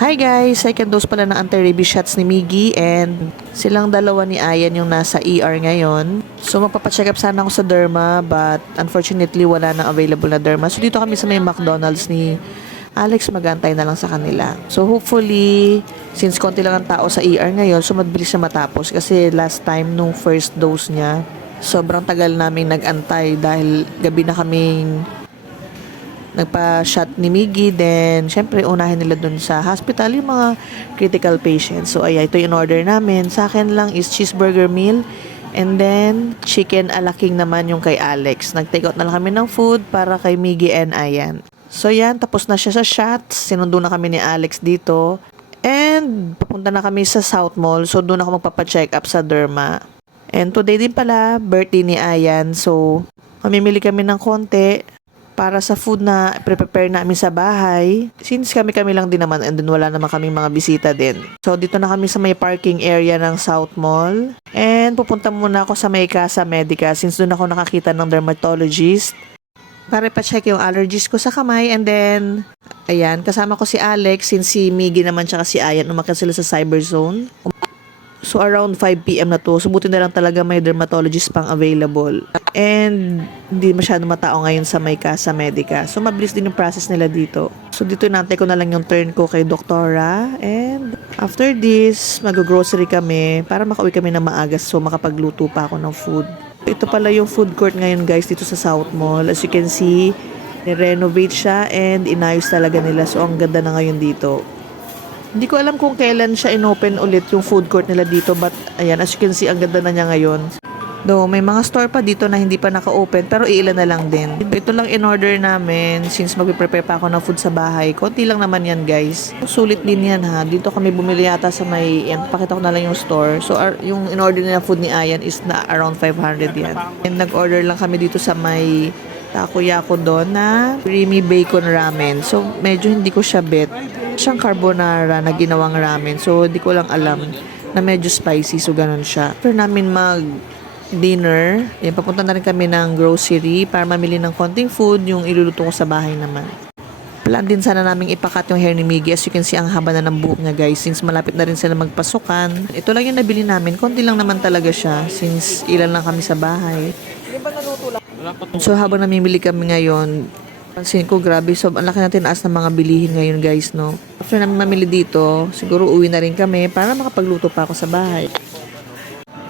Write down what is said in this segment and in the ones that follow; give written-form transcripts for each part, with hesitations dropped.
Hi guys! Second dose pala ng anti-rabies shots ni Miggy and silang dalawa ni Ayan yung nasa ER ngayon. So magpapacheck up sana ako sa derma but unfortunately wala nang available na derma. So dito kami sa may McDonald's ni Alex, magantay na lang sa kanila. So hopefully, since konti lang ang tao sa ER ngayon, so mabilis siya matapos kasi last time nung first dose niya, sobrang tagal namin nag-antay dahil gabi na kaming nagpa-shot ni Miggy, then syempre unahin nila dun sa hospital yung mga critical patients. So ito yung order namin. Sa akin lang is cheeseburger meal and then chicken ala king naman yung kay Alex. Nag-take out na lang kami ng food para kay Miggy and Ayan. So yan, tapos na siya sa shots. Sinundo na kami ni Alex dito and papunta na kami sa South Mall. So doon ako magpapa-check up sa derma. And today din pala birthday ni Ayan. So mamimili kami ng konti para sa food na prepare namin sa bahay. Since kami lang din naman and then wala naman kaming mga bisita din. So dito na kami sa may parking area ng South Mall. And pupunta muna ako sa may Casa Medica since doon ako nakakita ng dermatologist para pa-check yung allergies ko sa kamay. And then, ayan, kasama ko si Alex since si Miggy naman tsaka si Ayan umakyat sila sa Cyberzone. So around 5 PM na to. So buti na lang talaga may dermatologist pang available. And hindi masyado matao ngayon sa may Casa Medica. So mabilis din yung process nila dito. So dito nantay ko na lang yung turn ko kay Doktora. And after this, mag-grocery kami para makauwi kami na maaga. So makapagluto pa ako ng food. Ito pala yung food court ngayon guys dito sa South Mall. As you can see, ni-renovate siya and inayos talaga nila. So ang ganda na ngayon dito. Hindi ko alam kung kailan siya inopen ulit yung food court nila dito, but ayan, as you can see, ang ganda na niya ngayon. Though may mga store pa dito na hindi pa naka-open, pero ilan na lang din. Ito lang in-order namin since mag-prepare pa ako ng food sa bahay. Konti lang naman yan guys. Sulit din yan ha. Dito kami bumili yata sa may, yan, pakita ko na lang yung store. So yung in-order na food ni Ayan is na around 500 yan. And nag-order lang kami dito sa may takoyaki doon na creamy bacon ramen. So medyo hindi ko siya bet. Siyang carbonara na ginawang ramen. So, di ko lang alam na medyo spicy. So, ganun siya. After namin mag-dinner, papunta na rin kami ng grocery para mamili ng konting food yung iluluto ko sa bahay naman. Plan din sana namin ipakat yung hair ni Miggy. As you can see, ang haba na ng buhok niya guys. Since malapit na rin sila magpasukan. Ito lang yung nabili namin. Konti lang naman talaga siya. Since ilan lang kami sa bahay. So, habang namimili kami ngayon, pansin ko, grabe. So, ang laki natin as ng mga bilihin ngayon, guys, no? After namin mamili dito, siguro uwi na rin kami para makapagluto pa ako sa bahay.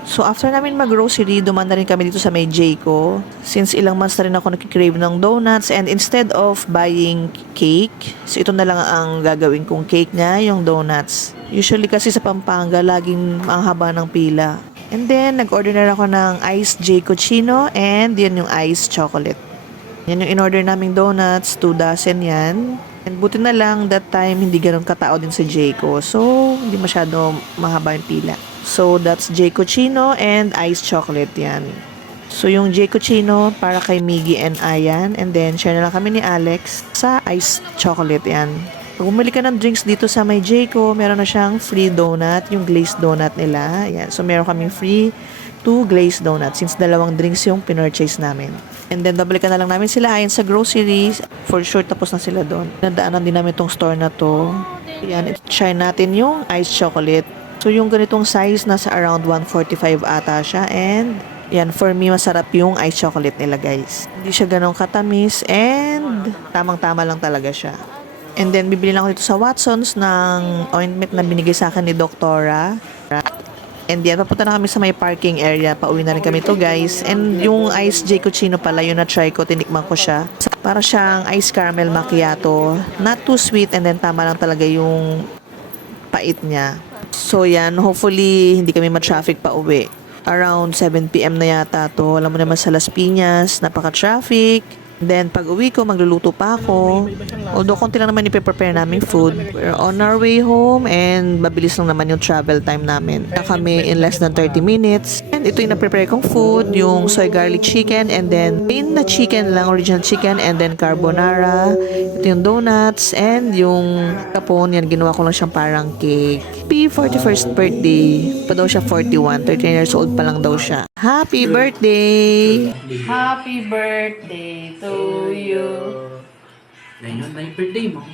So, after namin mag-grocery, dumaan na rin kami dito sa may Jayco. Since ilang months na rin ako nakikrave ng donuts and instead of buying cake, so ito na lang ang gagawin kong cake niya, yung donuts. Usually kasi sa Pampanga, laging ang haba ng pila. And then, nag-order na ako ng iced Jayco Chino and yan yung iced chocolate. Yan yung in-order naming donuts, 2 dozen yan. And buti na lang, that time, hindi ganun katao din sa Jayco. So, hindi masyado mahaba yung pila. So, that's Jayco Chino and iced chocolate yan. So, yung Jayco Chino para kay Miggy and Ayan. And then, share na lang kami ni Alex sa iced chocolate yan. Pag bumili ka ng drinks dito sa may Jayco, meron na siyang free donut, yung glazed donut nila. Yan. So, meron kaming free 2 glazed donuts since dalawang drinks yung pinurchase namin. And then, babalikan na lang namin sila Ayan sa groceries. For sure, tapos na sila doon. Nadaanan din namin tong store na to. Yan, try natin yung iced chocolate. So, yung ganitong size, nasa around 145 ata siya. And, yan, for me, masarap yung iced chocolate nila, guys. Hindi siya ganong katamis and tamang-tama lang talaga siya. And then, bibili lang ako dito sa Watson's ng ointment na binigay sa akin ni Doktora. And yan, papunta na kami sa may parking area. Pauwi na rin kami to guys. And yung iced Jayco Chino pala, yun na-try ko, tinikman ko siya. Para siyang iced caramel macchiato. Not too sweet and then tama lang talaga yung pait niya. So yan, hopefully hindi kami ma-traffic pa uwi. Around 7 PM na yata to. Alam mo naman sa Las Piñas, napaka-traffic. Then, pag uwi ko, magluluto pa ako. Although, konti lang naman ipiprepare namin food. We're on our way home and mabilis lang naman yung travel time namin. Na kami in less than 30 minutes. And ito yung na-prepare kong food, yung soy garlic chicken and then plain na chicken lang, original chicken and then carbonara. Ito yung donuts and yung kapon, yan ginawa ko lang siyang parang cake. Happy 41st birthday. Pa daw siya 41, 13 years old pa lang daw siya. Happy birthday! Happy birthday to you. Ngayon na yung birthday mo.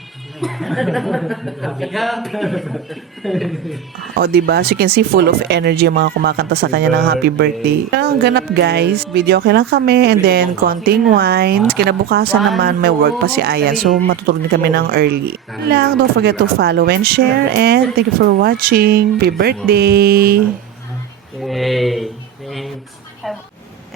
O, diba? As you can see, full of energy yung mga kumakanta sa kanya ng happy birthday. Ang ganap, guys. Video okay lang kami and then konting wine. Kinabukasan naman, may work pa si Ayan. So, matutulog din kami ng early. Yun lang, don't forget to follow and share and thank you for watching. Happy birthday! Yay! Thanks.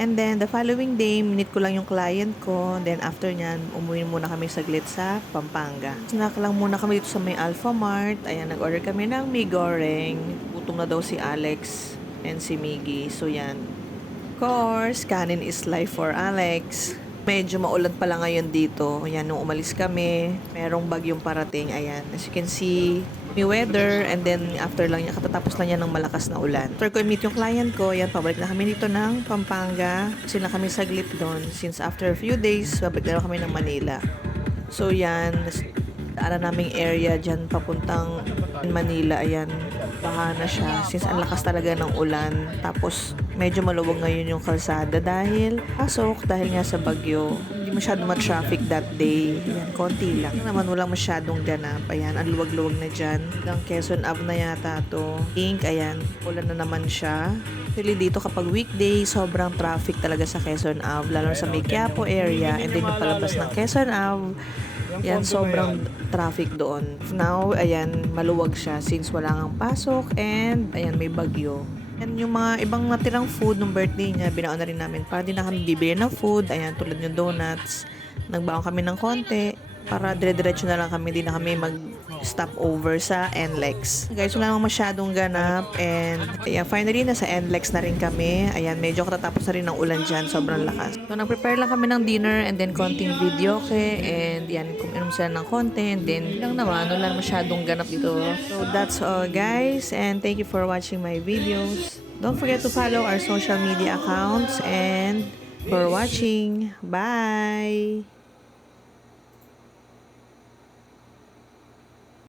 And then, the following day, minute ko lang yung client ko. Then, after nyan, umuwi muna kami saglit sa Pampanga. Snack lang muna kami dito sa may Alpha Mart. Ayan, nag-order kami ng mee goreng. Gutom na daw si Alex and si Miggy. So, yan. Of course, kanin is life for Alex. Medyo maulan pala ngayon dito. Ayan, nung umalis kami, merong bagyong parating. Ayan, as you can see, may weather, and then after lang niya, katatapos lang niya ng malakas na ulan. After ko meet yung client ko, ayan, pabalik na kami dito ng Pampanga. Kasi na kami saglit doon. Since after a few days, pabalik na kami ng Manila. So, yan, daanan naming area dyan papuntang Manila. Ayan, baha na siya. Since ang lakas talaga ng ulan. Tapos, medyo maluwag ngayon yung kalsada dahil pasok, dahil nga sa bagyo. Hindi masyado ma-traffic that day. Ayan, konti lang. Naman walang masyadong ganap. Ayan, ang luwag-luwag na dyan. Hanggang Quezon Ave na yata to. Pink, ayan, ulan na naman siya. Actually, dito kapag weekday, sobrang traffic talaga sa Quezon Ave. Lalo sa may Quiapo area. And then yung palabas ng Quezon Ave, yan, sobrang traffic doon. Now, ayan, maluwag siya since wala kang pasok and, ayan, may bagyo. And yung mga ibang natirang food ng birthday niya, binaon na rin namin para di na kami bibili ng food. Ayan, tulad yung donuts. Nagbaon kami ng konti para dire-diretso na lang kami. Di na kami mag-stop over sa NLEX. Guys, wala namang masyadong ganap. And ayan, finally, nasa NLEX na rin kami. Ayan, medyo katatapos na rin ng ulan dyan. Sobrang lakas. So, nag-prepare lang kami ng dinner and then konting video, okay? And yan, kuminom sila ng konti. And then, lang naman, wala masyadong ganap dito. So, that's all, guys. And thank you for watching my videos. Don't forget to follow our social media accounts and for watching. Bye!